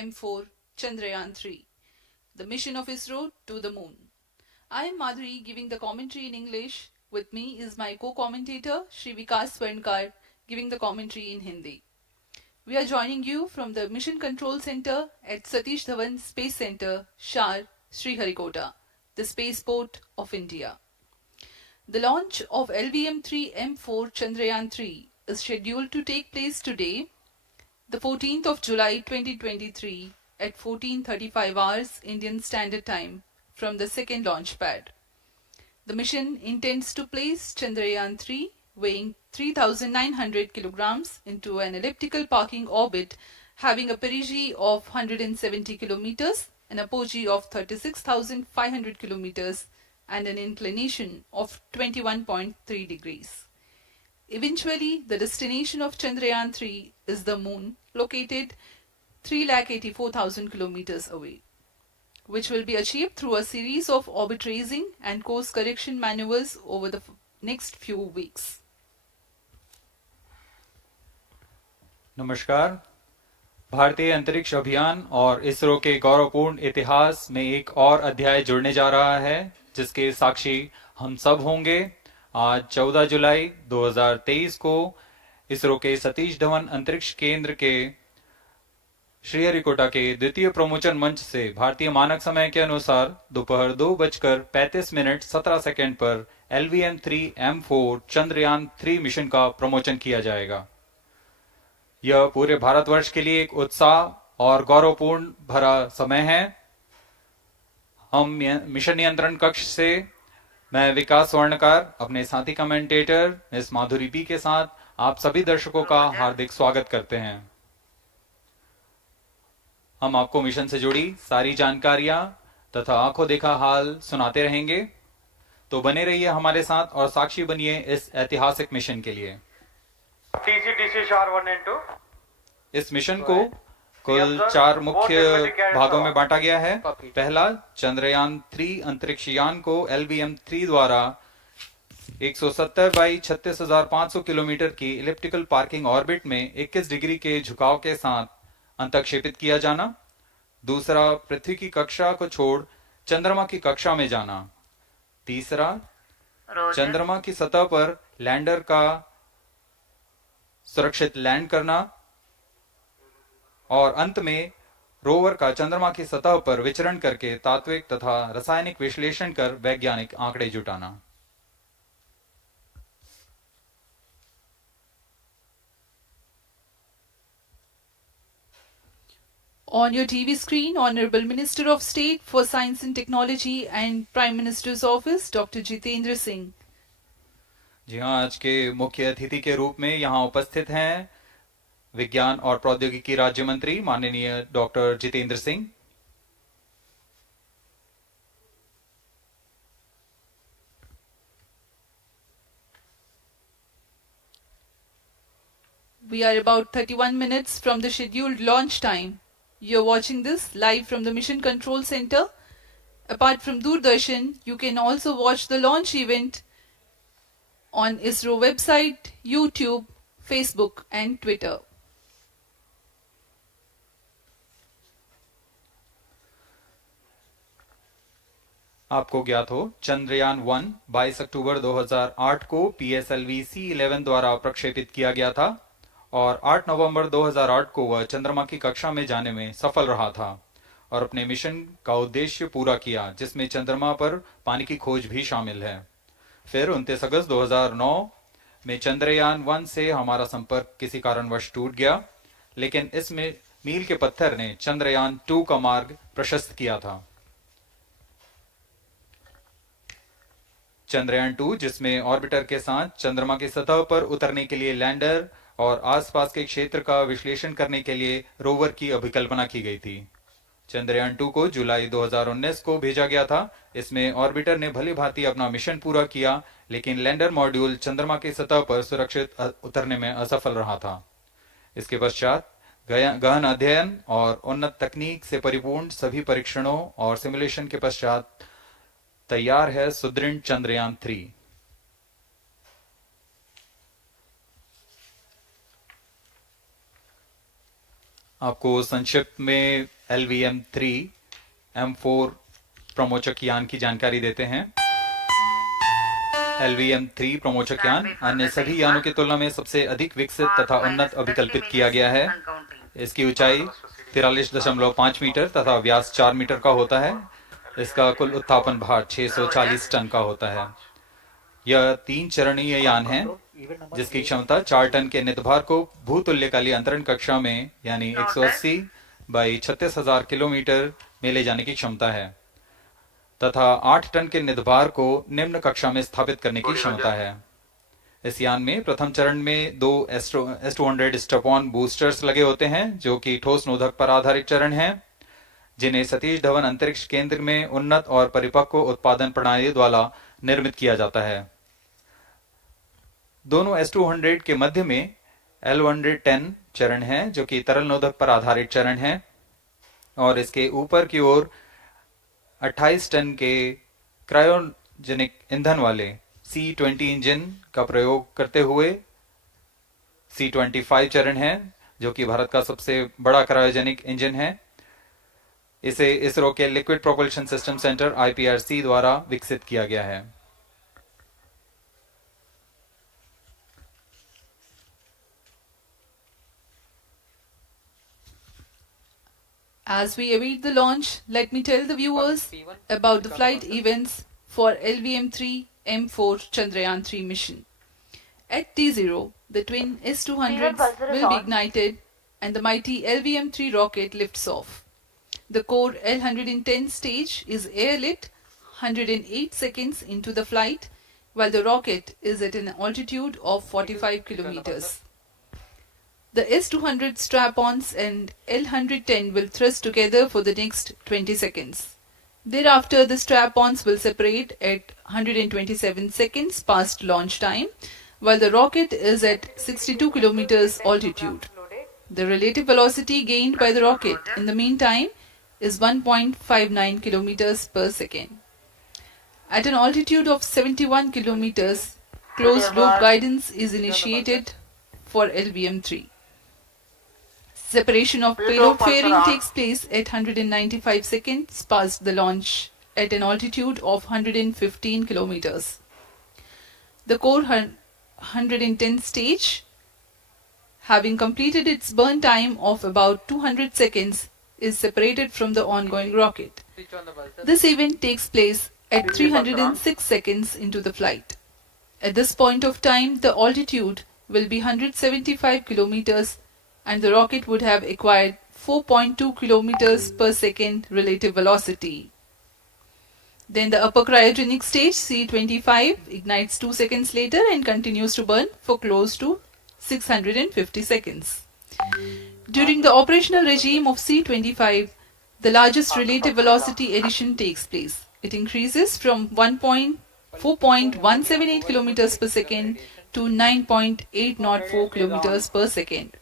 M4 Chandrayaan-3, the mission of ISRO to the moon. I am Madhuri giving the commentary in English. With me is my co-commentator Shri Vikas Swarnkar giving the commentary in Hindi. We are joining you from the Mission Control Center at Satish Dhawan Space Center, Shar, Sriharikota, the spaceport of India. The launch of LVM-3 M4 Chandrayaan-3 is scheduled to take place today, the 14th of July 2023 at 14:35 hours Indian Standard Time from the second launch pad. The mission intends to place Chandrayaan-3 weighing 3,900 kilograms into an elliptical parking orbit having a perigee of 170 kilometers, an apogee of 36,500 kilometers and an inclination of 21.3 degrees. Eventually, the destination of Chandrayaan-3 is the moon, located 3,84,000 kilometers away, which will be achieved through a series of orbit raising and course correction maneuvers over the next few weeks. नमस्कार। भारतीय अंतरिक्ष अभियान और इसरो के गौरवपूर्ण इतिहास में एक और अध्याय जुड़ने जा रहा है, जिसके साक्षी हम सब होंगे। आज 14 जुलाई 2023 को इसरो के सतीश धवन अंतरिक्ष केंद्र के श्रीहरिकोटा के द्वितीय प्रमोचन मंच से भारतीय मानक समय के अनुसार दोपहर 2:35:17 पर LVM-3 M4 चंद्रयान-3 मिशन का प्रमोचन किया जाएगा। यह पूरे भारतवर्ष के लिए एक उत्साह और गौरवपूर्ण भरा समय है। हम मिशन नियंत्रण कक्ष से मैं विकास स्वर्णकार अपने साथी कमेंटेटर मिस माधुरी पी के साथ आप सभी दर्शकों का हार्दिक स्वागत करते हैं। हम आपको मिशन से जुड़ी सारी जानकारियां तथा आंखों देखा हाल सुनाते रहेंगे, तो बने रहिए हमारे साथ और साक्षी बनिए इस ऐतिहासिक मिशन के लिए। इस मिशन को कुल 4 मुख्य भागों में बांटा गया है। पहला, चंद्रयान-3 अंतरिक्ष यान को LVM-3 द्वारा 170 बाई 36,500 किलोमीटर की इलिप्टिकल पार्किंग ऑर्बिट में 21 डिग्री के झुकाव के साथ अंतक्षेपित किया जाना। दूसरा, पृथ्वी की कक्षा को छोड़ चंद्रमा की कक्षा में जाना। तीसरा, चंद्रमा की सतह पर लैंडर का सुरक्षित लैंड करना। और अंत में रोवर का चंद्रमा की सतह पर विचरण करके तात्विक तथा रासायनिक विश्लेषण कर वैज्ञानिक आंकड़े जुटाना। On your TV screen, Honorable Minister of State for Science and Technology and Prime Minister's Office, Dr. Jitendra Singh. जी हाँ, आज के मुख्य अतिथि के रूप में यहाँ उपस्थित हैं विज्ञान और प्रौद्योगिकी राज्य मंत्री माननीय doctor Jitendra Singh. We are about 31 minutes from the scheduled launch time. You're watching this live from the Mission Control Center. Apart from Doordarshan, you can also watch the launch event on ISRO website, YouTube, Facebook and Twitter. आपको ज्ञात हो, चंद्रयान-1 22 अक्टूबर 2008 को PSLV C11 द्वारा प्रक्षेपित किया गया था और 8 नवंबर 2008 को वह चंद्रमा की कक्षा में जाने में सफल रहा था और अपने मिशन का उद्देश्य पूरा किया, जिसमें चंद्रमा पर पानी की खोज भी शामिल है। फिर 29 अगस्त 2009 में चंद्रयान-1 से हमारा संपर्क किसी कारणवश टूट गया, लेकिन इसमें मील के पत्थर ने चंद्रयान-2 का मार्ग प्रशस्त किया था। चंद्रयान-2, जिसमें ऑर्बिटर के साथ चंद्रमा की सतह पर उतरने के लिए लैंडर और आसपास के क्षेत्र का विश्लेषण करने के लिए रोवर की अभिकल्पना की गई थी। चंद्रयान-2 को जुलाई 2019 को भेजा गया था। इसमें ऑर्बिटर ने भली भांति अपना मिशन पूरा किया, लेकिन लैंडर मॉड्यूल चंद्रमा की सतह पर सुरक्षित उतरने में असफल रहा था। इसके पश्चात गहन अध्ययन और उन्नत तकनीक से परिपूर्ण सभी परीक्षणों और सिमुलेशन के पश्चात तैयार है सुदृढ़ चंद्रयान-3। आपको संक्षिप्त में LVM-3 M4 प्रमोचक यान की जानकारी देते हैं। LVM-3 प्रमोचक यान अन्य सभी यानों की तुलना में सबसे अधिक विकसित तथा उन्नत अभिकल्पित किया गया है। इसकी ऊंचाई 43.5 मीटर तथा व्यास 4 मीटर का होता है। इसका कुल उत्थापन भार 640 टन का होता है। यह 3 चरणीय यान है जिसकी क्षमता 4 टन के नितभार को भूतुल्यकालीय अंतरण कक्षा में यानी 180 बाई 36,000 किलोमीटर में ले जाने की क्षमता है तथा 8 टन के नितभार को निम्न कक्षा में स्थापित करने की क्षमता है। इस यान में प्रथम चरण में 2 S-200 स्टेप-ऑन बूस्टर्स लगे होते हैं जो कि ठोस नोदक पर आधारित चरण हैं, जिन्हें सतीश धवन अंतरिक्ष केंद्र में उन्नत और परिपक्व उत्पादन प्रणाली द्वारा निर्मित किया जाता है। दोनों S-200 के मध्य में L-110 चरण है जो कि तरल नोदक पर आधारित चरण है और इसके ऊपर की ओर 28 टन के क्रायोजेनिक ईंधन वाले C-20 इंजन का प्रयोग करते हुए C-25 चरण है जो कि भारत का सबसे बड़ा क्रायोजेनिक इंजन है। इसे इसरो के liquid propulsion system centre IPRC द्वारा विकसित किया गया है। As we await the launch, let me tell the viewers about the flight events for LVM-3 M4 Chandrayaan-3 mission. At T0, the twin S-200s will be ignited and the mighty LVM-3 rocket lifts off. The core L-110 stage is airlit 108 seconds into the flight, while the rocket is at an altitude of 45 kilometers. The S-200 strap-ons and L-110 will thrust together for the next 20 seconds. Thereafter, the strap-ons will separate at 127 seconds past launch time, while the rocket is at 62 kilometers altitude. The relative velocity gained by the rocket in the meantime is 1.59 kilometers per second. At an altitude of 71 kilometers, closed-loop guidance is initiated for LVM-3. Separation of payload fairing takes place at 195 seconds past the launch at an altitude of 115 kilometers. The core 110 stage, having completed its burn time of about 200 seconds, is separated from the ongoing rocket. This event takes place at 306 seconds into the flight. At this point of time, the altitude will be 175 kilometers and the rocket would have acquired 4.2 kilometers per second relative velocity. Then the upper cryogenic stage C-25 ignites 2 seconds later and continues to burn for close to 650 seconds. During the operational regime of C-25, the largest relative velocity addition takes place. It increases from 4.178 kilometers per second to 9.804 kilometers per second.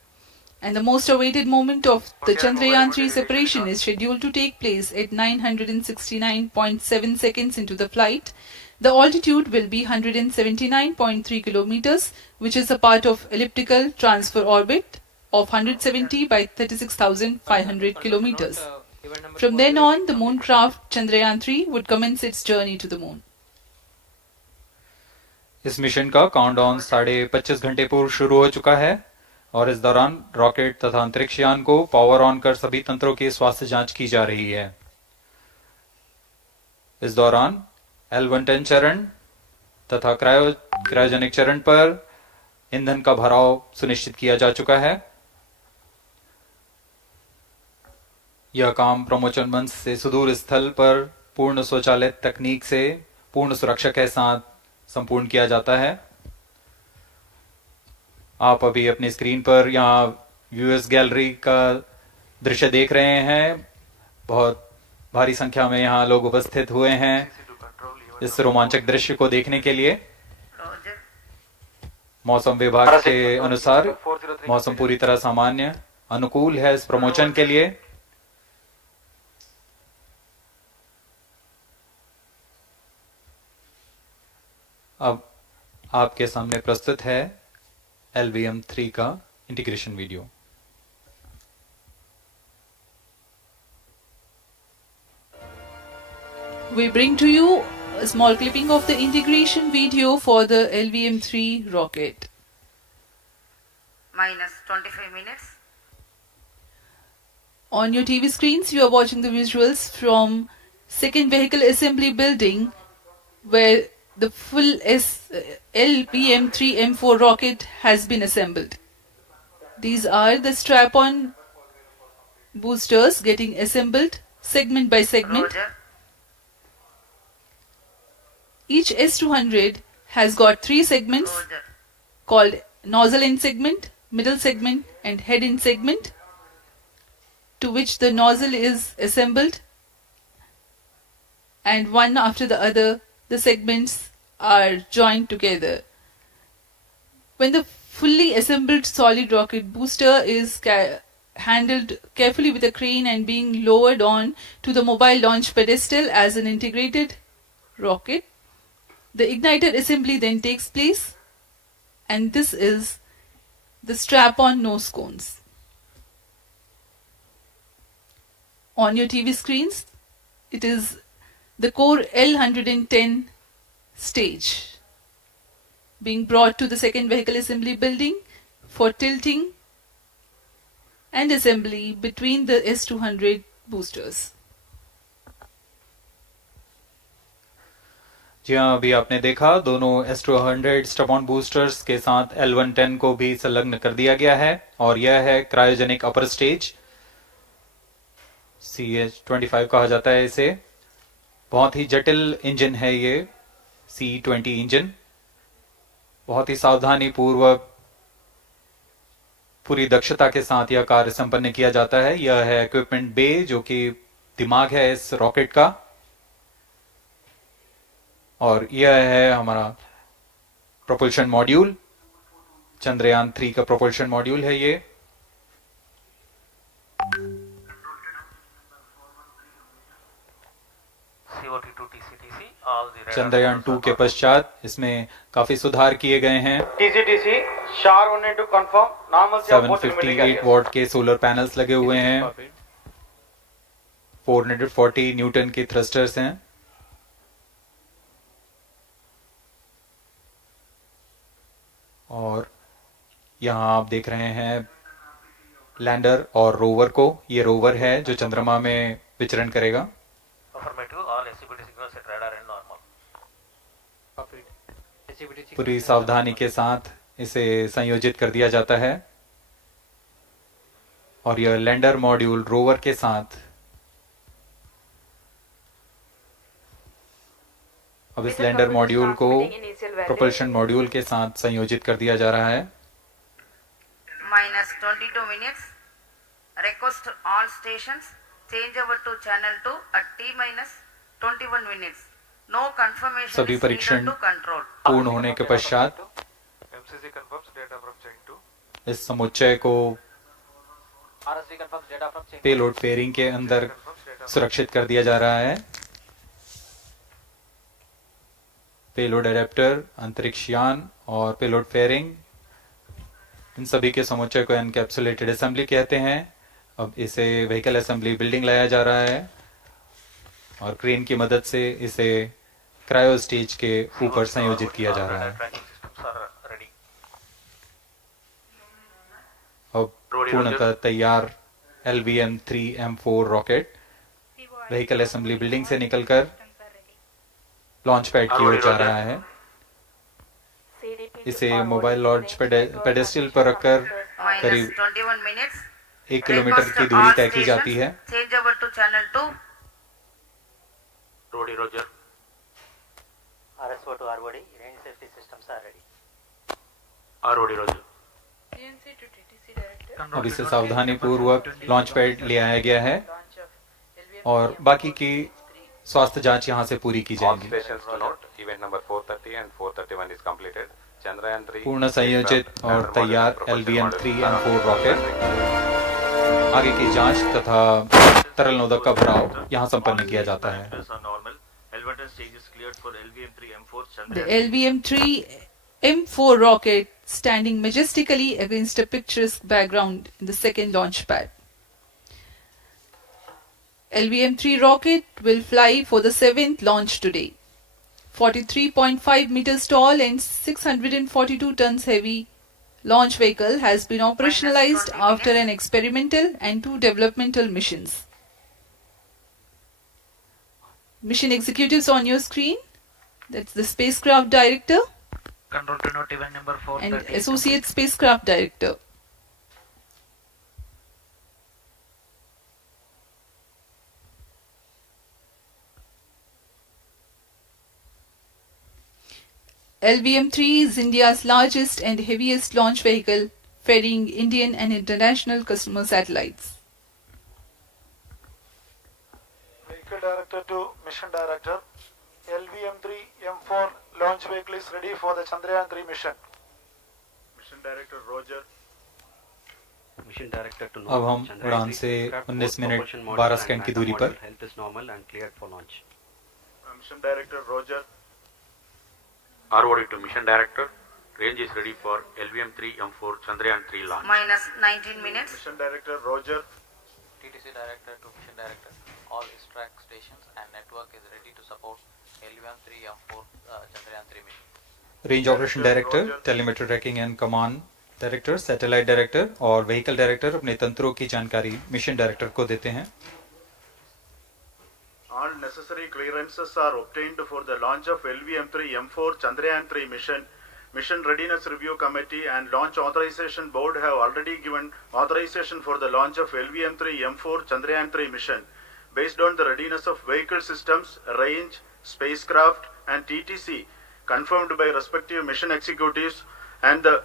And the most awaited moment of the Chandrayaan-3 separation is scheduled to take place at 969.7 seconds into the flight. The altitude will be 179.3 kilometers, which is a part of elliptical transfer orbit of 170 by 36,500 kilometers. From then on, the mooncraft Chandrayaan-3 would commence its journey to the moon. इस mission का countdown 25.5 घंटे पूर्व शुरू हो चुका है और इस दौरान रॉकेट तथा अंतरिक्ष यान को पावर ऑन कर सभी तंत्रों की स्वास्थ्य जांच की जा रही है। इस दौरान L-110 चरण तथा क्रायोजेनिक चरण पर ईंधन का भराव सुनिश्चित किया जा चुका है। यह काम प्रमोचन मंच से सुदूर स्थल पर पूर्ण स्वचालित तकनीक से पूर्ण सुरक्षा के साथ संपूर्ण किया जाता है। आप अभी अपनी स्क्रीन पर यहाँ व्यूअर्स गैलरी का दृश्य देख रहे हैं। बहुत भारी संख्या में यहाँ लोग उपस्थित हुए हैं इस रोमांचक दृश्य को देखने के लिए। मौसम विभाग के अनुसार मौसम पूरी तरह सामान्य अनुकूल है इस प्रमोशन के लिए। अब आपके सामने प्रस्तुत है LVM-3 का integration video. we bring to you a small clipping of the integration video for the LVM-3 rocket. Minus 25 minutes. On your TV screens, you are watching the visuals from second vehicle assembly building where the full LVM-3 M4 rocket has been assembled. These are the strap-on boosters getting assembled segment by segment. Roger. Each S200 has got 3 segments Roger. called nozzle end segment, middle segment and head end segment, to which the nozzle is assembled, and one after the other the segments are joined together. When the fully assembled solid rocket booster is handled carefully with a crane and being lowered on to the mobile launch pedestal as an integrated rocket, the igniter assembly then takes place, and this is the strap-on nose cones. On your TV screens, it is the core L110 stage being brought to the second vehicle assembly building for tilting and assembly between the S200 boosters. जी हाँ, अभी आपने देखा दोनों S200 स्टप-ऑन boosters के साथ L110 को भी संलग्न कर दिया गया है और यह है क्रायोजेनिक अपर स्टेज, CH-25 कहा जाता है इसे। बहुत ही जटिल इंजन है ये C-20 इंजन। बहुत ही सावधानी पूर्वक पूरी दक्षता के साथ यह कार्य संपन्न किया जाता है। यह है इक्विपमेंट बे, जो कि दिमाग है इस रॉकेट का, और यह है हमारा प्रोपल्शन मॉड्यूल, चंद्रयान 3 का प्रोपल्शन मॉड्यूल है ये। चंद्रयान 2 के पश्चात इसमें काफी सुधार किए गए हैं। TCTC SHAR wanted to confirm normal 758 what के सोलर पैनल्स लगे हुए हैं, 440 न्यूटन के थ्रस्टर्स हैं, और यहाँ आप देख रहे हैं लैंडर और रोवर को। ये रोवर है जो चंद्रमा में विचरण करेगा। पूरी सावधानी के साथ इसे संयोजित कर दिया जाता है, और यह लैंडर मॉड्यूल रोवर के साथ अब इस लैंडर मॉड्यूल को प्रोपल्शन मॉड्यूल के साथ संयोजित कर दिया जा रहा है। Minus 22 minutes. Request all stations change over to channel 2 at T minus 21 minutes. No confirmation सभी is needed परीक्षण to control. पूर्ण होने के पश्चात MCC confirms data from chain 2. इस समुच्चय को RSD confirms data from chain 2. Payload fairing के अंदर सुरक्षित कर दिया जा रहा है। पेलोड एडेप्टर, अंतरिक्ष यान और पेलोड फेयरिंग, इन सभी के समुच्चय को एनकैप्सुलेटेड असेंबली कहते हैं। अब इसे व्हीकल असेंबली बिल्डिंग लाया जा रहा है और क्रेन की मदद से इसे क्रायो स्टेज के ऊपर संयोजित किया जा रहा है। अब पूर्णतः तैयार LVM-3 M4 rocket vehicle assembly building से निकलकर लॉन्च पैड की ओर जा रहा है। इसे मोबाइल लॉन्च पेडेस्टल पर रखकर करीब 21 minutes. 1 किलोमीटर की दूरी तय की जाती है। Change over to channel 2. Rody Roger. RSO to ROD, range safety systems are ready. Rody Roger. अब इसे सावधानी पूर्वक लॉन्च पैड ले आया गया है और बाकी की स्वास्थ्य जांच यहां से पूरी की All जाएगी। stations to note, event number 430 and 431 is completed. Chandrayaan-3 पूर्ण संयोजित और तैयार LVM-3 M4 रॉकेट आगे की जांच तथा तरल नोदक का भराव यहां संपन्न किया जाता है। The LVM-3 M4 rocket standing majestically against a picturesque background in the second launch pad. LVM-3 rocket will fly for the 7th launch today. 43.5 meters tall and 642 tons heavy launch vehicle has been operationalized after an experimental and 2 developmental missions. Mission executives on your screen. That's the spacecraft director Control to note event number 4 and associate spacecraft director. LVM-3 is India's largest and heaviest launch vehicle, ferrying Indian and international customer satellites. Vehicle Director to Mission Director. LVM-3 M4 launch vehicle is ready for the Chandrayaan-3 mission. Mission Director Roger. Mission Director to अब हम उड़ान से 19 minute 12 second की दूरी पर health is normal and cleared for launch. Mission Director Roger. ROD to Mission Director. Range is ready for LVM-3 M4 Chandrayaan-3 launch. minus 19 minutes. Mission Director Roger. TTC Director to Mission Director. All track stations and network is ready to support LVM-3 M4 Chandrayaan-3 mission. Range operation director, telemetry tracking and command director, satellite director और vehicle director अपने तंत्रों की जानकारी mission director को देते हैं. All necessary clearances are obtained for the launch of LVM-3 M4 Chandrayaan-3 mission. Mission Readiness Review Committee and Launch Authorization Board have already given authorization for the launch of LVM-3 M4 Chandrayaan-3 mission. Based on the readiness of vehicle systems, range, spacecraft and TTC confirmed by respective mission executives and the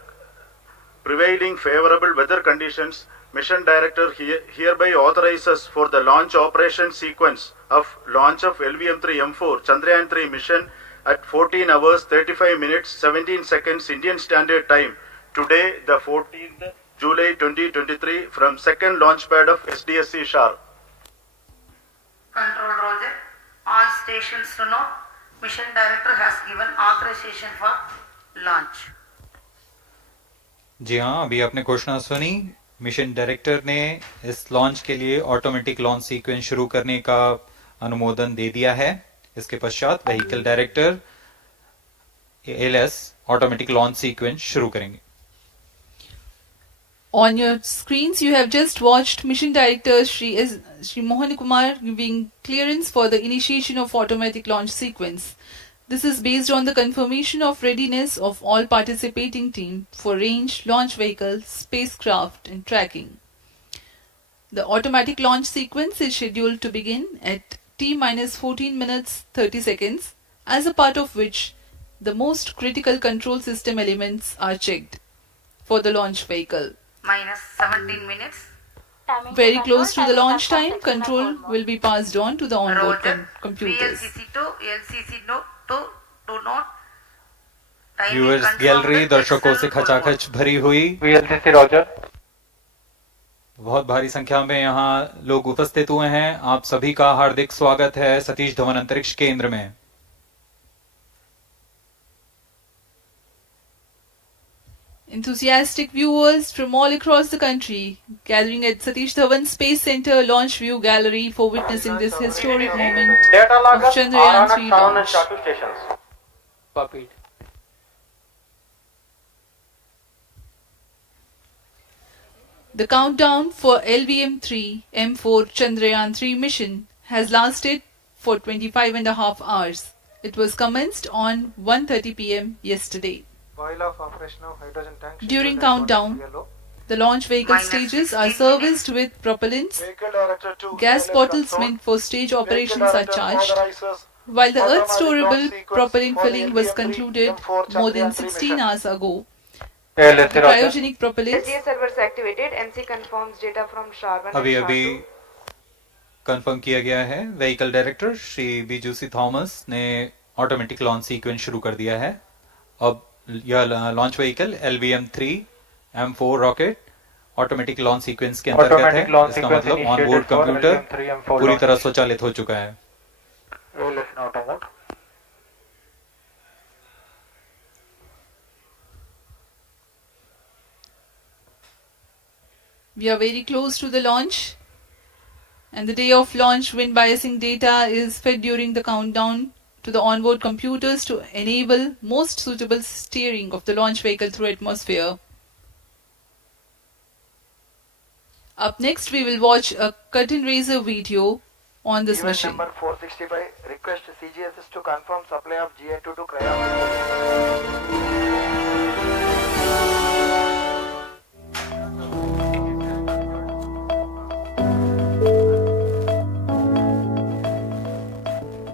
prevailing favorable weather conditions, Mission Director hereby authorizes for the launch operation sequence of launch of LVM-3 M4 Chandrayaan-3 mission at 14 hours 35 minutes 17 seconds Indian Standard Time today, the 14th July 2023 from second launch pad of SDSC Shar. Control Roger. All stations to know. Mission Director has given authorization for launch. जी हाँ, अभी आपने घोषणा सुनी. Mission director ने इस launch के लिए automatic launch sequence शुरू करने का अनुमोदन दे दिया है. इसके पश्चात vehicle director LS automatic launch sequence शुरू करेंगे. On your screens, you have just watched Mission Director Shri Mohan Kumar giving clearance for the initiation of automatic launch sequence. This is based on the confirmation of readiness of all participating team for range, launch vehicles, spacecraft and tracking. The automatic launch sequence is scheduled to begin at T-14 minutes 30 seconds, as a part of which the most critical control system elements are checked for the launch vehicle. Minus 17 minutes. Very close to the launch time, control will be passed on to the onboard Roger. computers. VLCC to LCC to note. Timing viewers confirmed gallery दर्शकों से external full खचाखच भरी हुई. VLCC Roger. बहुत भारी संख्या में यहाँ लोग उपस्थित हुए हैं. आप सभी का हार्दिक स्वागत है सतीश धवन अंतरिक्ष केंद्र में. Enthusiastic viewers from all across the country gathering at Satish Dhawan Space Center Launch View Gallery for witnessing this historic moment Data of loggers are on Chandrayaan-3 Sound and launch. Shatu stations. Copied. The countdown for LVM-3 M4 Chandrayaan-3 mission has lasted for 25.5 hours. It was commenced on 1:30 p.m. yesterday. While of operation of hydrogen tank. During countdown, the launch vehicle Minus stages 16 are serviced with propellants. Vehicle Director to Gas LS bottles control. meant for stage Vehicle operations are Director charged, authorizes while the automatic Earth storable launch sequence propellant for the filling was LVM-3 concluded M4 more than Chandrayaan-3 16 mission. hours ago. LS The cryogenic propellants SDA servers activated. MC confirms data from SHAR-1 अभी and अभी SHAR-2. Confirm किया गया है. Vehicle director Shri बीजूसी Thomas ने automatic launch sequence शुरू कर दिया है. अब यह launch vehicle LVM-3 M4 rocket automatic launch sequence के अंतर्गत है. इसका मतलब ऑनबोर्ड कंप्यूटर पूरी तरह स्वचालित हो चुका है. We are very close to the launch. And the day of launch, wind biasing data is fed during the countdown to the onboard computers to enable most suitable steering of the launch vehicle through atmosphere. Up next, we will watch a curtain raiser video on this Event mission. number 465, request CGSS to confirm supply of GI2 to Cryon.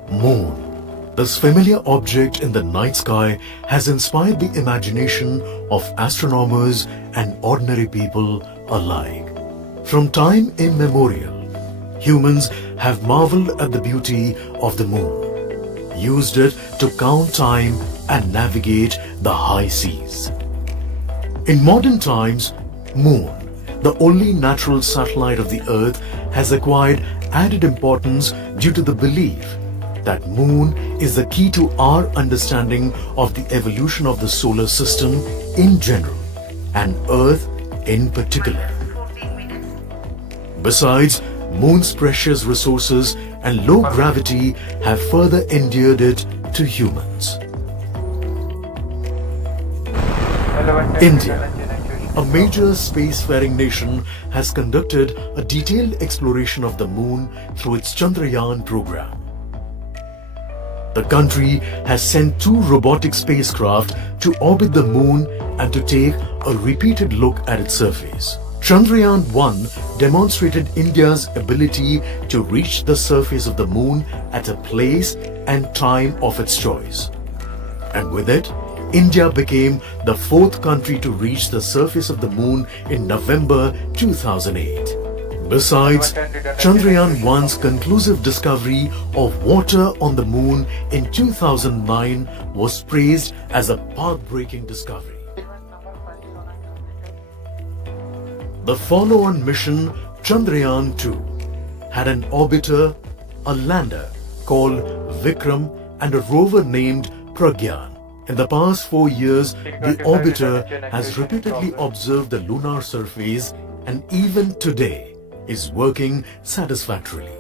Moon. This familiar object in the night sky has inspired the imagination of astronomers and ordinary people alike. From time immemorial, humans have marveled at the beauty of the moon, used it to count time and navigate the high seas. In modern times, Moon, the only natural satellite of the Earth, has acquired added importance due to the belief that Moon is the key to our understanding of the evolution of the solar system in general and Earth in particular. Besides, Moon's precious resources and low gravity have further endeared it to humans. India, a major spacefaring nation, has conducted a detailed exploration of the Moon through its Chandrayaan program. The country has sent 2 robotic spacecraft to orbit the Moon and to take a repeated look at its surface. Chandrayaan-1 demonstrated India's ability to reach the surface of the Moon at a place and time of its choice. And with it, India became the 4th country to reach the surface of the Moon in November 2008. Besides, Chandrayaan-1's conclusive discovery of water on the Moon in 2009 was praised as a path-breaking discovery. The follow-on mission, Chandrayaan-2, had an orbiter, a lander called Vikram, and a rover named Pragyan. In the past 4 years, the orbiter has repeatedly observed the lunar surface and even today is working satisfactorily.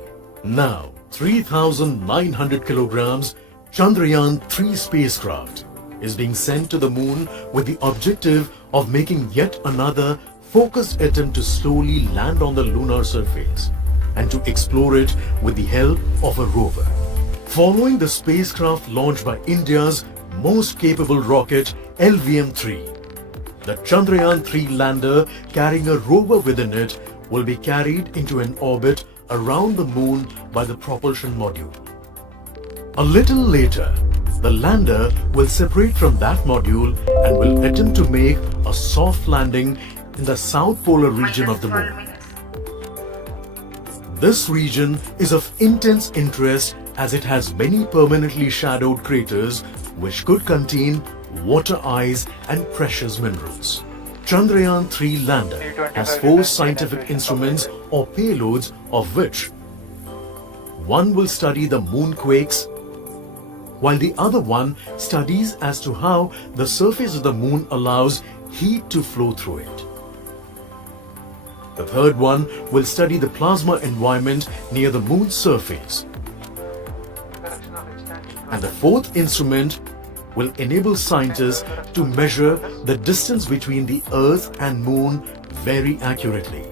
Now, 3,900 kilograms Chandrayaan-3 spacecraft is being sent to the Moon with the objective of making yet another focused attempt to slowly land on the lunar surface and to explore it with the help of a rover. Following the spacecraft launched by India's most capable rocket LVM-3, the Chandrayaan-3 lander carrying a rover within it will be carried into an orbit around the Moon by the propulsion module. A little later, the lander will separate from that module and will attempt to make a soft landing in the south polar region of the Moon. This region is of intense interest as it has many permanently shadowed craters which could contain water ice and precious minerals. Chandrayaan-3 lander has 4 scientific instruments or payloads, of which one will study the moonquakes, while the other one studies as to how the surface of the Moon allows heat to flow through it. The third one will study the plasma environment near the Moon's surface. And the 4th instrument will enable scientists to measure the distance between the Earth and Moon very accurately.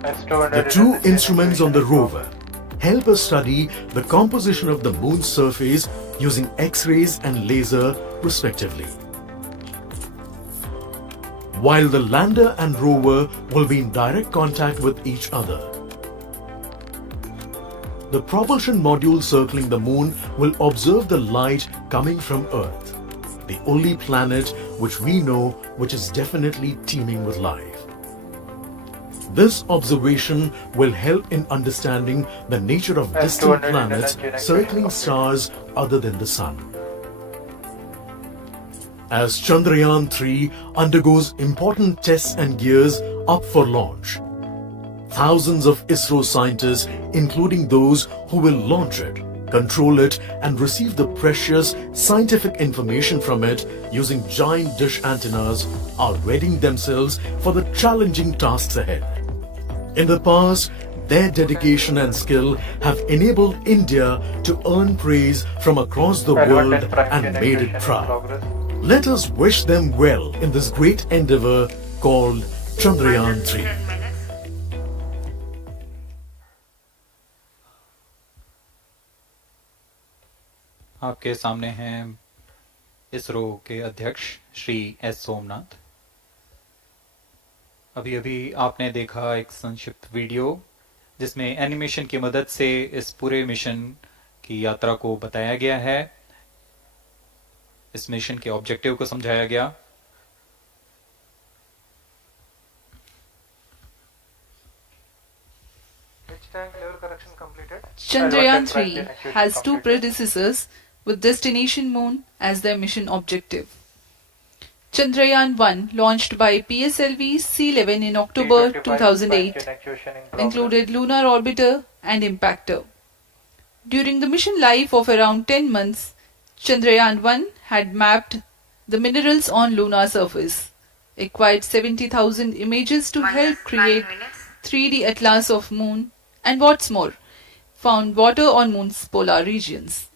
The 2 instruments on the rover help us study the composition of the Moon's surface using X-rays and laser respectively. While the lander and rover will be in direct contact with each other. The propulsion module circling the Moon will observe the light coming from Earth, the only planet which we know which is definitely teeming with life. This observation will help in understanding the nature of distant planets circling stars other than the Sun. As Chandrayaan-3 undergoes important tests and gears up for launch, thousands of ISRO scientists, including those who will launch it, control it and receive the precious scientific information from it using giant dish antennas, are readying themselves for the challenging tasks ahead. In the past, Their dedication and skill have enabled India to earn praise from across the world and made it proud. Let us wish them well in this great endeavor called Chandrayaan-3. आपके सामने हैं इसरो के अध्यक्ष Shri S Somnath. अभी अभी आपने देखा एक संक्षिप्त वीडियो जिसमें एनिमेशन की मदद से इस पूरे मिशन की यात्रा को बताया गया है, इस मिशन के ऑब्जेक्टिव को समझाया गया। Chandrayaan-3 has two predecessors with destination moon as their mission objective. Chandrayaan-1, launched by PSLV C-11 in October 2008, included lunar orbiter and impactor. During the mission life of around 10 months, Chandrayaan-1 had mapped the minerals on lunar surface, acquired 70,000 images to help create 3D atlas of moon, and what's more, found water on moon's polar regions.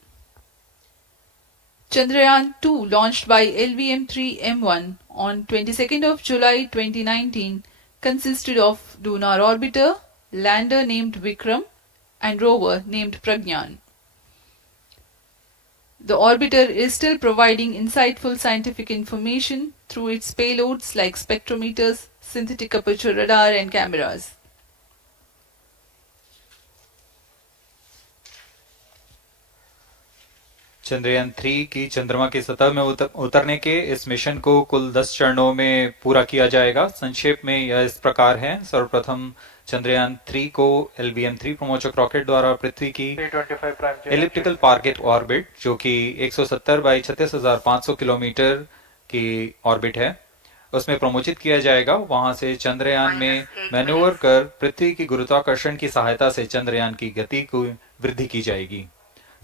Chandrayaan-2, launched by LVM-3M1 on 22nd of July 2019, consisted of lunar orbiter, lander named Vikram, and rover named Pragyan. The orbiter is still providing insightful scientific information through its payloads like spectrometers, synthetic aperture radar, and cameras. Chandrayaan 3 की चंद्रमा की सतह में उतरने के इस mission को कुल 10 चरणों में पूरा किया जाएगा। संक्षेप में यह इस प्रकार है। सर्वप्रथम चंद्रयान 3 को LVM-3 प्रमोचक रॉकेट द्वारा पृथ्वी की एलिप्टिकल टारगेट ऑर्बिट, जो कि 170 बाई 36,500 किलोमीटर की ऑर्बिट है, उसमें प्रमोचित किया जाएगा। वहां से चंद्रयान में मैन्यूवर कर पृथ्वी की गुरुत्वाकर्षण की सहायता से चंद्रयान की गति को वृद्धि की जाएगी।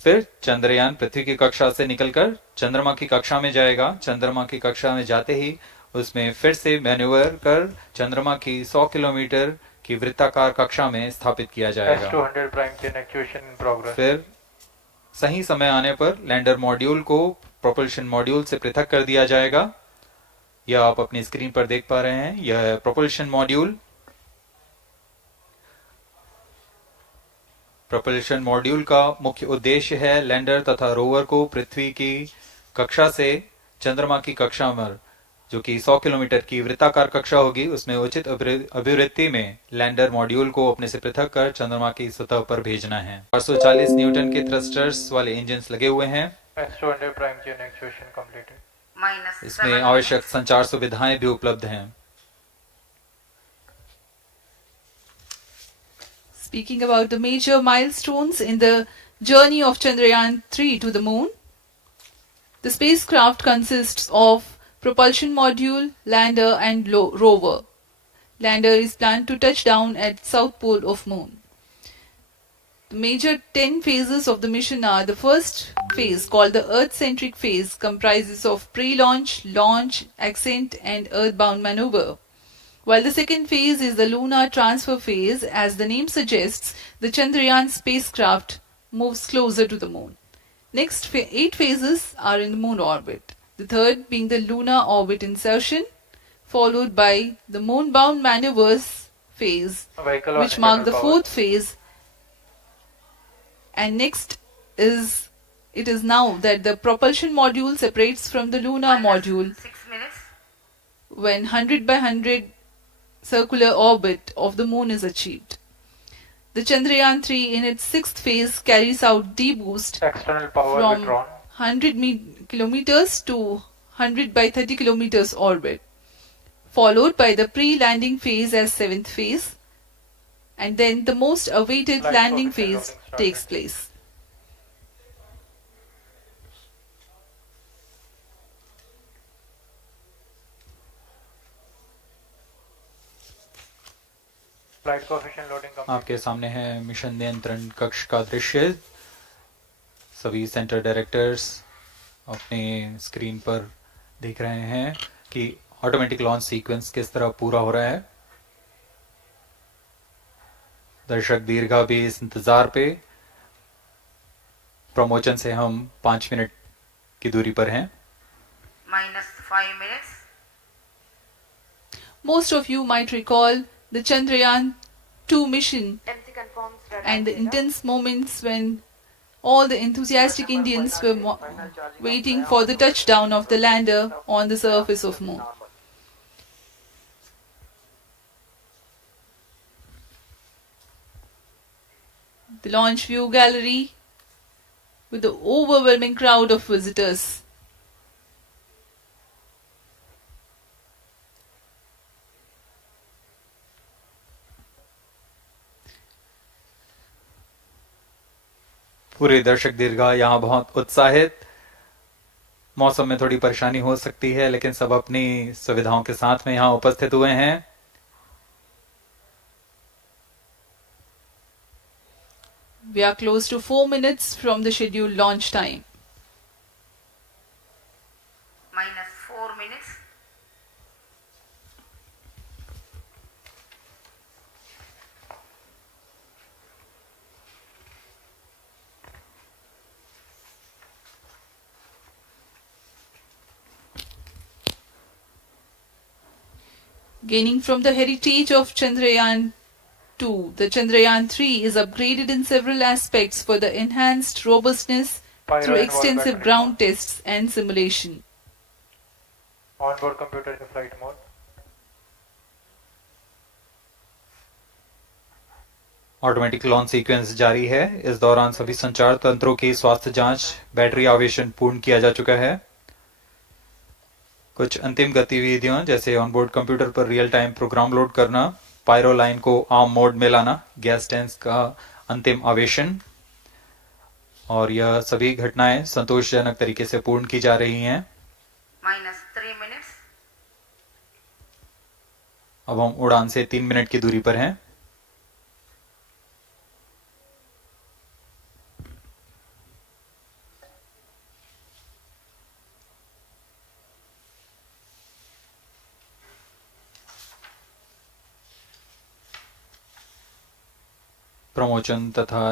फिर चंद्रयान पृथ्वी की कक्षा से निकलकर चंद्रमा की कक्षा में जाएगा। चंद्रमा की कक्षा में जाते ही उसमें फिर से मैन्यूवर कर चंद्रमा की 100 किलोमीटर की वृत्ताकार कक्षा में स्थापित किया जाएगा। फिर सही समय आने पर लैंडर मॉड्यूल को प्रोपल्शन मॉड्यूल से पृथक कर दिया जाएगा। यह आप अपनी स्क्रीन पर देख पा रहे हैं, यह प्रोपल्शन मॉड्यूल। प्रोपल्शन मॉड्यूल का मुख्य उद्देश्य है लैंडर तथा रोवर को पृथ्वी की कक्षा से चंद्रमा की कक्षा में, जो कि 100 किलोमीटर की वृत्ताकार कक्षा होगी, उसमें उचित अभिवृत्ति में लैंडर मॉड्यूल को अपने से पृथक कर चंद्रमा की सतह पर भेजना है। 440 न्यूटन के थ्रस्टर्स वाले इंजन लगे हुए हैं। इसमें आवश्यक संचार सुविधाएं भी उपलब्ध हैं। Speaking about the major milestones in the journey of Chandrayaan-3 to the moon, the spacecraft consists of propulsion module, lander and rover. Lander is planned to touch down at south pole of moon. The major 10 phases of the mission are: the first phase, called the Earth-centric phase, comprises of pre-launch, launch, ascent and earthbound maneuver. While the second phase is the lunar transfer phase, as the name suggests, the Chandrayaan spacecraft moves closer to the moon. Next 8 phases are in the moon orbit, the third being the lunar orbit insertion, followed by the moon-bound maneuvers phase, which mark the fourth phase. And next it is now that the propulsion module separates from the lunar module when 100 by 100 circular orbit of the moon is achieved. The Chandrayaan-3 in its sixth phase carries out D-boost from 100 kilometers to 100 by 30 kilometers orbit, followed by the pre-landing phase as seventh phase, and then the most awaited landing phase takes place. आपके सामने है mission नियंत्रण कक्ष का दृश्य। सभी centre directors अपने screen पर देख रहे हैं कि ऑटोमेटिक लॉन्च सीक्वेंस किस तरह पूरा हो रहा है। दर्शक दीर्घा भी इस इंतजार पे। प्रमोशन से हम 5 मिनट की दूरी पर हैं। minus 5 minutes. Most of you might recall the Chandrayaan-2 mission MC confirms radar and the data. intense moments when all the enthusiastic Indians were waiting for the touchdown of the lander on the surface of Moon. The launch view gallery with the overwhelming crowd of visitors. पूरे दर्शक दीर्घा यहाँ बहुत उत्साहित। मौसम में थोड़ी परेशानी हो सकती है, लेकिन सब अपनी सुविधाओं के साथ में यहाँ उपस्थित हुए हैं। We are close to 4 minutes from the scheduled launch time. Minus 4 minutes. Gaining from the heritage of Chandrayaan-2, the Chandrayaan-3 is upgraded in several aspects for the enhanced robustness through extensive ground tests and simulation. Onboard computer in flight mode. Automatic launch sequence जारी है। इस दौरान सभी संचार तंत्रों की स्वास्थ्य जांच, बैटरी आवेशन पूर्ण किया जा चुका है। कुछ अंतिम गतिविधियों जैसे ऑनबोर्ड कंप्यूटर पर रियल टाइम प्रोग्राम लोड करना, पायरो लाइन को आर्म मोड में लाना, गैस टैंक्स का अंतिम आवेशन, और यह सभी घटनाएं संतोषजनक तरीके से पूर्ण की जा रही हैं। Minus 3 minutes. अब हम उड़ान से 3 मिनट की दूरी पर हैं। प्रमोशन तथा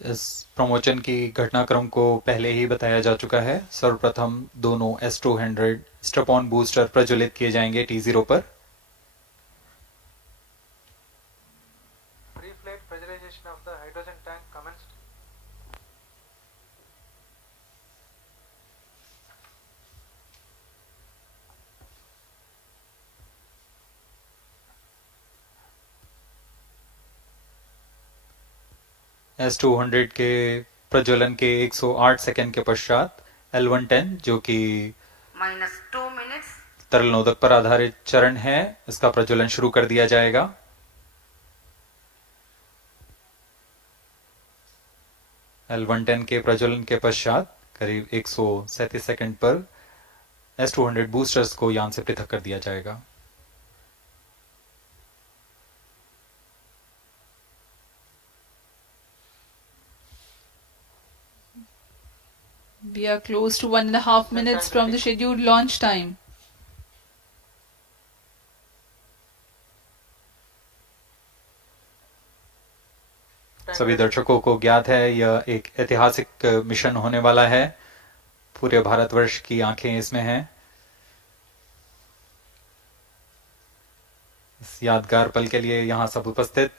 इस प्रमोशन की घटनाक्रम को पहले ही बताया जा चुका है। सर्वप्रथम दोनों S200 स्ट्रप-ऑन बूस्टर प्रज्वलित किए जाएंगे T0 पर। Pre-flight pressurization of the hydrogen tank commenced. S200 के प्रज्वलन के 108 सेकंड के पश्चात L110 जो कि Minus 2 minutes. तरल नोदक पर आधारित चरण है, इसका प्रज्वलन शुरू कर दिया जाएगा। L110 के प्रज्वलन के पश्चात करीब 137 सेकंड पर S200 बूस्टर्स को यान से पृथक कर दिया जाएगा। We are close to 1.5 minutes from the scheduled launch time. सभी दर्शकों को ज्ञात है यह एक ऐतिहासिक मिशन होने वाला है। पूरे भारतवर्ष की आंखें इसमें हैं। इस यादगार पल के लिए यहाँ सब उपस्थित।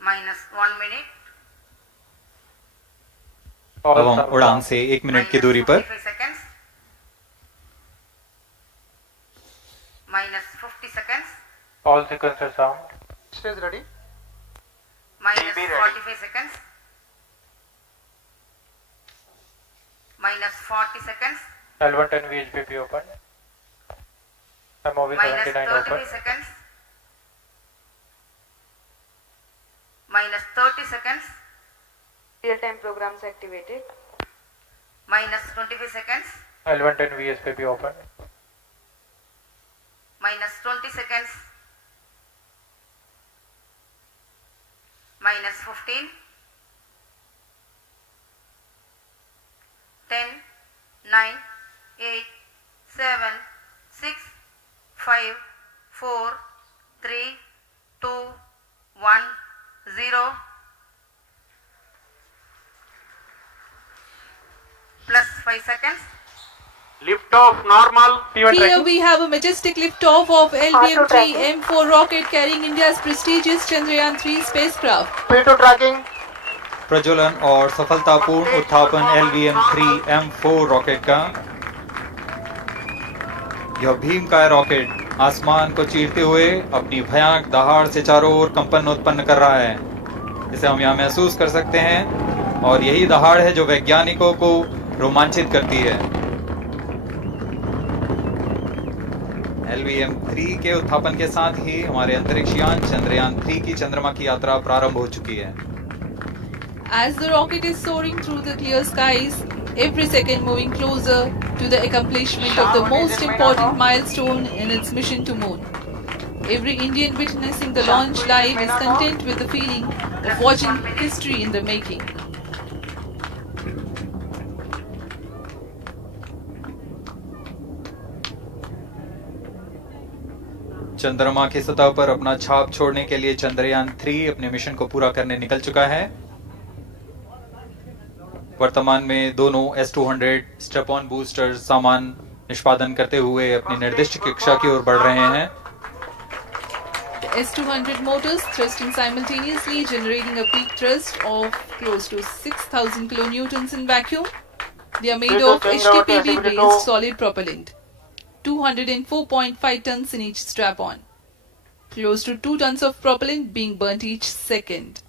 Minus 1 minute. अब हम उड़ान से 1 मिनट की दूरी पर। Minus 45 seconds. Minus 50 seconds. All sequences armed. Stage ready. Minus TB ready. 45 seconds. Minus 40 seconds. L110 VHPP open. MOV Minus 79 35 open. seconds. Minus 30 seconds. Real-time programs activated. Minus 25 seconds. L110 VSPP open. Minus 20 seconds. Minus 15. 10, 9, 8, 7, 6, 5, 4, 3, 2, 1, 0. Plus 5 seconds. Lift off normal. Here we have a majestic liftoff of LVM-3 M4 rocket carrying India's prestigious Chandrayaan-3 spacecraft. P2 tracking. प्रज्वलन और सफलतापूर्ण उत्थापन LVM-3 M4 rocket का। यह भीमकाय rocket आसमान को चीरते हुए अपनी भयानक दहाड़ से चारों ओर कंपन उत्पन्न कर रहा है। इसे हम यहाँ महसूस कर सकते हैं और यही दहाड़ है जो वैज्ञानिकों को रोमांचित करती है। LVM-3 के उत्थापन के साथ ही हमारे अंतरिक्ष यान चंद्रयान-3 की चंद्रमा की यात्रा प्रारंभ हो चुकी है। As the rocket is soaring through the clear skies, every second moving closer to the accomplishment of the most important milestone in its mission to moon. Every Indian witnessing the launch live is content with the feeling of watching history in the making. चंद्रमा की सतह पर अपना छाप छोड़ने के लिए चंद्रयान-3 अपने मिशन को पूरा करने निकल चुका है। वर्तमान में दोनों S-200 स्टेप-ऑन बूस्टर सामान निष्पादन करते हुए अपनी निर्दिष्ट कक्षा की ओर बढ़ रहे हैं। The S-200 motors thrusting simultaneously, generating a peak thrust of close to 6,000 kilonewtons in vacuum. They are made of HTPB-based solid propellant. 204.5 tons in each strap-on. Close to 2 tons of propellant being burnt each second.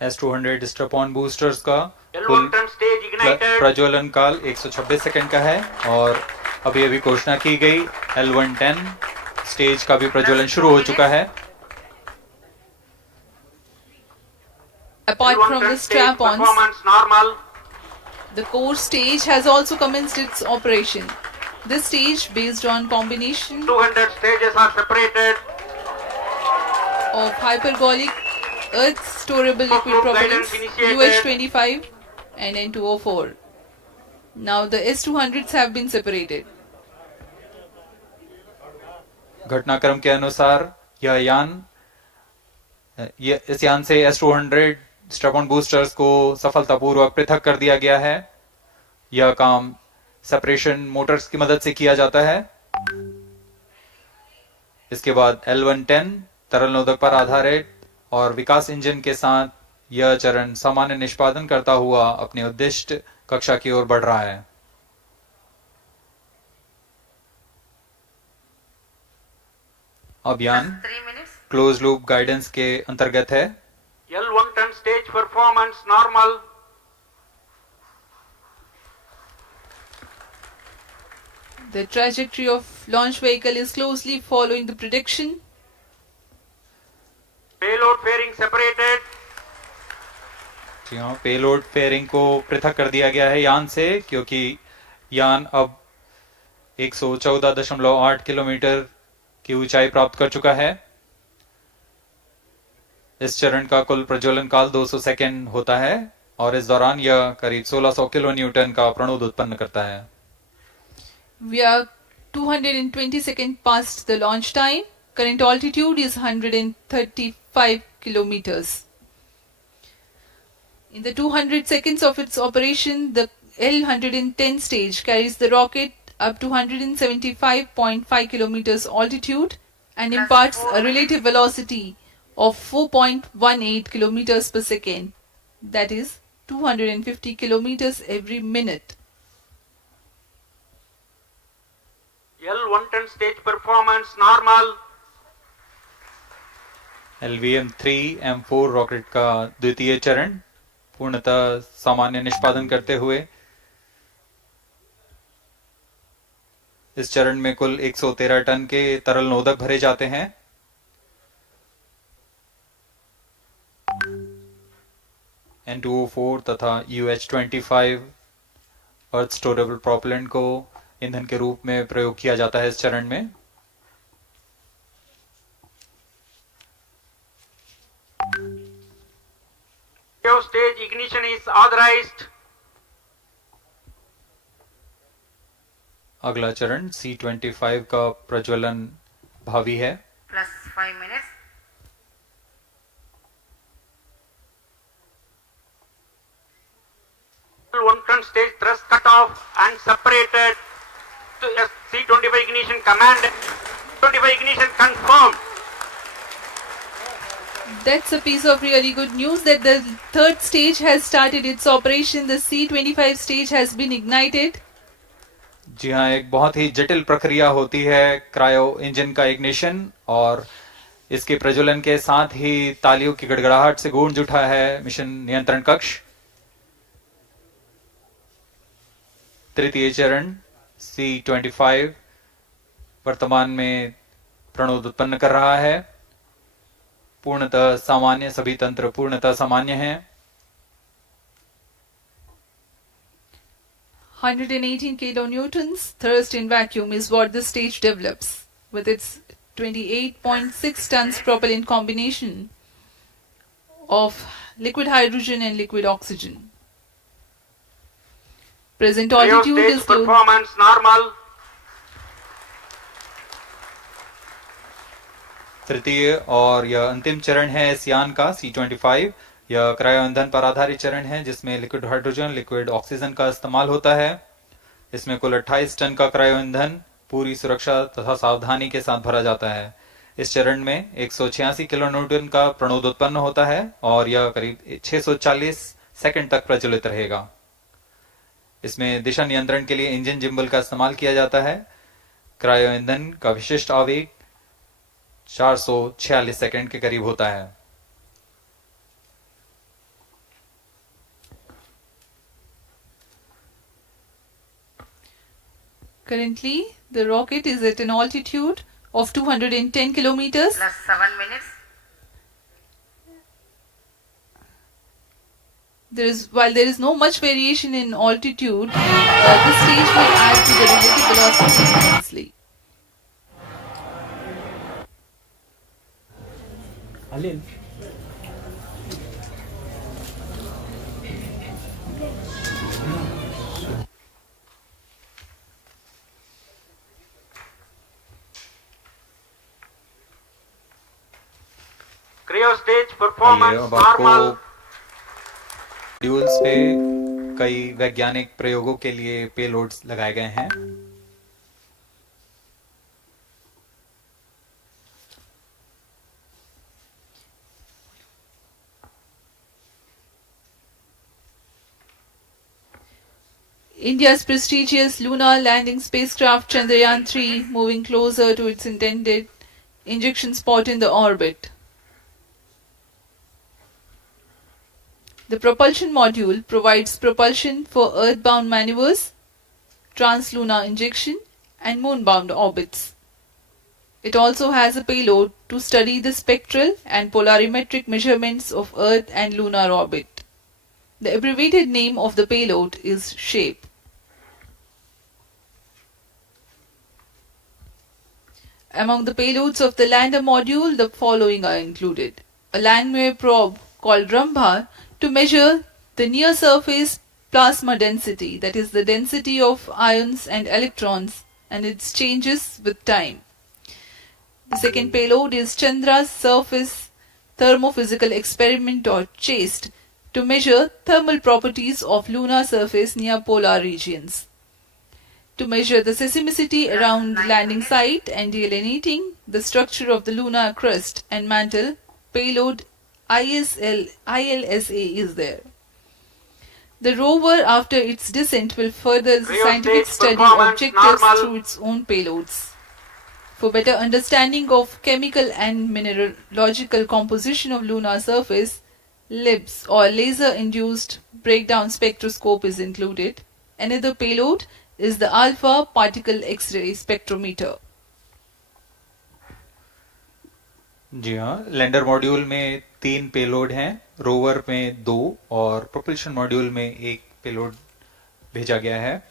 S-200 step-on boosters का कुल प्रज्वलन काल 126 second का है और अभी अभी घोषणा की गई L110 स्टेज का भी प्रज्वलन शुरू हो चुका है। Apart from the strap-ons, the core stage has also commenced its operation. This stage, based on combination 200 stages are separated. of hypergolic Earth storable liquid propellants UH-25 and N2O4. Now the S-200s have been separated. घटनाक्रम के अनुसार इस यान से S-200 step-on boosters को सफलतापूर्वक पृथक कर दिया गया है। यह काम सेपरेशन मोटर्स की मदद से किया जाता है। इसके बाद L110 तरल नोदक पर आधारित और विकास इंजन के साथ यह चरण सामान्य निष्पादन करता हुआ अपनी उद्दिष्ट कक्षा की ओर बढ़ रहा है। अभियान क्लोज लूप गाइडेंस के अंतर्गत है। L110 stage performance normal. The trajectory of launch vehicle is closely following the prediction. Payload fairing separated. जी हाँ, पेलोड फेयरिंग को पृथक कर दिया गया है यान से, क्योंकि यान अब 114.8 किलोमीटर की ऊंचाई प्राप्त कर चुका है। इस चरण का कुल प्रज्वलन काल 200 सेकेंड होता है और इस दौरान यह करीब 1600 किलो न्यूटन का प्रणोद उत्पन्न करता है। We are 220 seconds past the launch time. Current altitude is 135 kilometers. In the 200 seconds of its operation, the L110 stage carries the rocket up to 175.5 kilometers altitude and imparts a relative velocity of 4.18 kilometers per second. That is 250 kilometers every minute. L110 stage performance normal. LVM-3 M4 rocket का द्वितीय चरण पूर्णतः सामान्य निष्पादन करते हुए इस चरण में कुल 113 टन के तरल नोदक भरे जाते हैं। N2O4 तथा UH-25 अर्थ स्टोरेबल प्रोपेलेंट को ईंधन के रूप में प्रयोग किया जाता है इस चरण में। Stage ignition is authorized. अगला चरण C-25 का प्रज्वलन भावी है. plus 5 minutes. One ton stage thrust cut off and separated to C-25 ignition command. 25 ignition confirmed. That's a piece of really good news that the third stage has started its operation. The C-25 stage has been ignited. जी हाँ, एक बहुत ही जटिल प्रक्रिया होती है cryo engine का ignition, और इसके प्रज्वलन के साथ ही तालियों की गड़गड़ाहट से गूंज उठा है मिशन नियंत्रण कक्ष. तृतीय चरण C-25 वर्तमान में प्रणोद उत्पन्न कर रहा है. पूर्णतः सामान्य, सभी तंत्र पूर्णतः सामान्य हैं. 118 kilonewtons thrust in vacuum is what the stage develops with its 28.6 tons propellant combination of liquid hydrogen and liquid oxygen. Present altitude Stage is low. performance normal. तृतीय और यह अंतिम चरण है इस यान का C-25. यह क्रायो ईंधन पर आधारित चरण है जिसमें लिक्विड हाइड्रोजन, लिक्विड ऑक्सीजन का इस्तेमाल होता है. इसमें कुल 28 टन का क्रायो ईंधन पूरी सुरक्षा तथा सावधानी के साथ भरा जाता है. इस चरण में 186 किलोन्यूटन का प्रणोद उत्पन्न होता है और यह करीब 640 सेकंड तक प्रज्वलित रहेगा. इसमें दिशा नियंत्रण के लिए इंजन जिम्बल का इस्तेमाल किया जाता है. क्रायो ईंधन का विशिष्ट आवेग 446 सेकंड के करीब होता है. Currently, the rocket is at an altitude of 210 kilometers. Plus 7 minutes. While there is no much variation in altitude, this stage will add to the relative velocity immensely. Cryo stage आइए performance अब आपको normal. Modules पे कई वैज्ञानिक प्रयोगों के लिए payloads लगाए गए हैं. India's prestigious lunar landing spacecraft Chandrayaan-3 moving closer to its intended injection spot in the orbit. The propulsion module provides propulsion for earthbound maneuvers, translunar injection, and moonbound orbits. It also has a payload to study the spectral and polarimetric measurements of Earth and lunar orbit. The abbreviated name of the payload is SHAPE. Among the payloads of the lander module, the following are included. A Langmuir probe called Rambha to measure the near-surface plasma density, that is the density of ions and electrons, and its changes with time. The second payload is Chandra's Surface Thermophysical Experiment or CHASTE to measure thermal properties of lunar surface near polar regions. To measure the seismicity around landing site and delineating the structure of the lunar crust and mantle, payload ILSA is there. The rover, after its descent, will further the scientific study objectives through its own payloads. For better understanding of chemical and mineralogical composition of lunar surface, LIBS or laser-induced breakdown spectroscope is included. Another payload is the alpha particle X-ray spectrometer. जी हाँ, lander module में 3 payload हैं, rover में 2 और propulsion module में 1 payload भेजा गया है.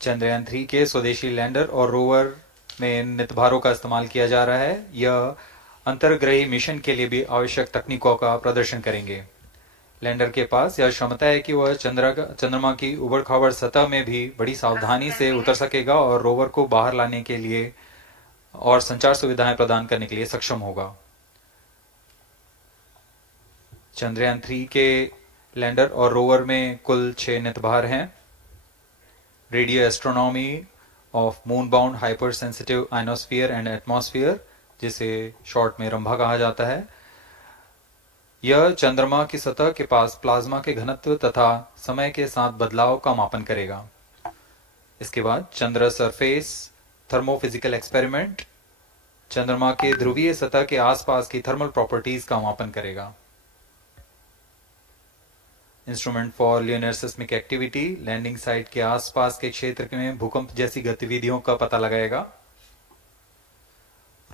चंद्रयान 3 के स्वदेशी लैंडर और रोवर में नितभारों का इस्तेमाल किया जा रहा है. यह अंतर्ग्रही मिशन के लिए भी आवश्यक तकनीकों का प्रदर्शन करेंगे. लैंडर के पास यह क्षमता है कि वह चंद्रमा की उबड़-खाबड़ सतह में भी बड़ी सावधानी से उतर सकेगा और रोवर को बाहर लाने के लिए और संचार सुविधाएं प्रदान करने के लिए सक्षम होगा। चंद्रयान 3 के लैंडर और रोवर में कुल 6 नितभार हैं। Radio astronomy of moon bound hyper sensitive ionosphere and atmosphere, जिसे शॉर्ट में रंभा कहा जाता है, यह चंद्रमा की सतह के पास प्लाज्मा के घनत्व तथा समय के साथ बदलाव का मापन करेगा। इसके बाद चंद्र सरफेस थर्मोफिजिकल एक्सपेरिमेंट चंद्रमा के ध्रुवीय सतह के आसपास की थर्मल प्रॉपर्टीज का मापन करेगा। Instrument for linear seismic activity landing site के आसपास के क्षेत्र में भूकंप जैसी गतिविधियों का पता लगाएगा।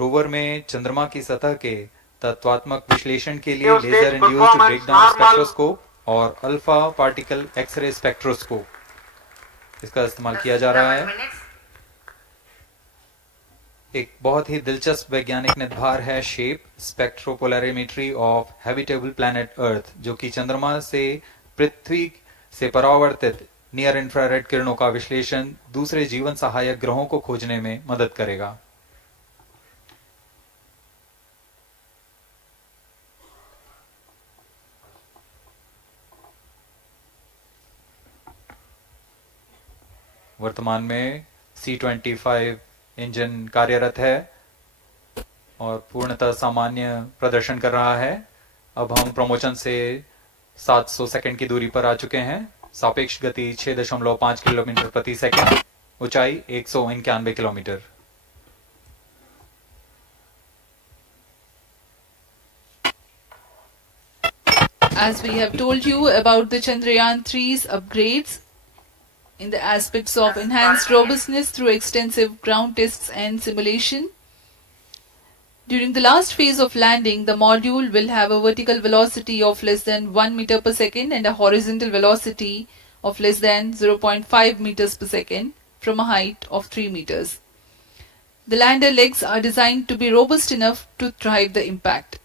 रोवर में चंद्रमा की सतह के तत्वात्मक विश्लेषण के लिए लेजर इंड्यूस्ड ब्रेकडाउन स्पेक्ट्रोस्कोप और अल्फा पार्टिकल एक्सरे स्पेक्ट्रोस्कोप इसका इस्तेमाल किया जा रहा है। एक बहुत ही दिलचस्प वैज्ञानिक निर्धार है shape स्पेक्ट्रोपोलैरिमेट्री of habitable planet earth, जो कि चंद्रमा से पृथ्वी से परावर्तित नियर इंफ्रारेड किरणों का विश्लेषण दूसरे जीवन सहायक ग्रहों को खोजने में मदद करेगा। वर्तमान में C-25 इंजन कार्यरत है और पूर्णतः सामान्य प्रदर्शन कर रहा है। अब हम प्रमोशन से 700 सेकंड की दूरी पर आ चुके हैं। सापेक्ष गति 6.5 किलोमीटर प्रति सेकंड, ऊंचाई 191 kilometre. As we have told you about the Chandrayaan-3's upgrades in the aspects of enhanced robustness through extensive ground tests and simulation. During the last phase of landing, the module will have a vertical velocity of less than 1 meter per second and a horizontal velocity of less than 0.5 meters per second from a height of 3 meters. The lander legs are designed to be robust enough to drive the impact.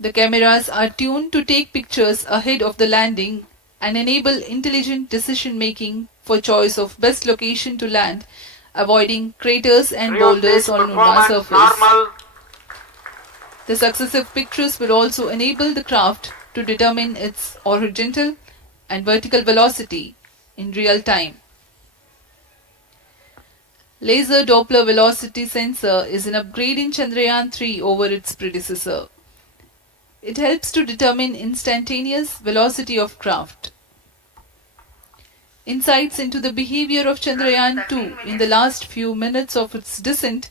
The cameras are tuned to take pictures ahead of the landing and enable intelligent decision making for choice of best location to land, avoiding craters and boulders on lunar surface. The successive pictures will also enable the craft to determine its horizontal and vertical velocity in real time. Laser Doppler velocity sensor is an upgrade in Chandrayaan-3 over its predecessor. It helps to determine instantaneous velocity of craft. Insights into the behavior of Chandrayaan-2 in the last few minutes of its descent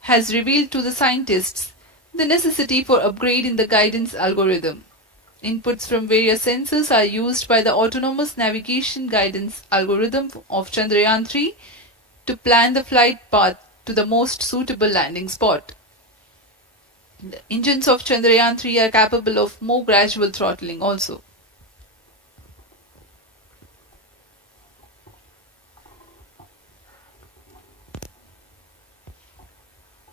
has revealed to the scientists the necessity for upgrade in the guidance algorithm. Inputs from various sensors are used by the autonomous navigation guidance algorithm of Chandrayaan-3 to plan the flight path to the most suitable landing spot. The engines of Chandrayaan-3 are capable of more gradual throttling also.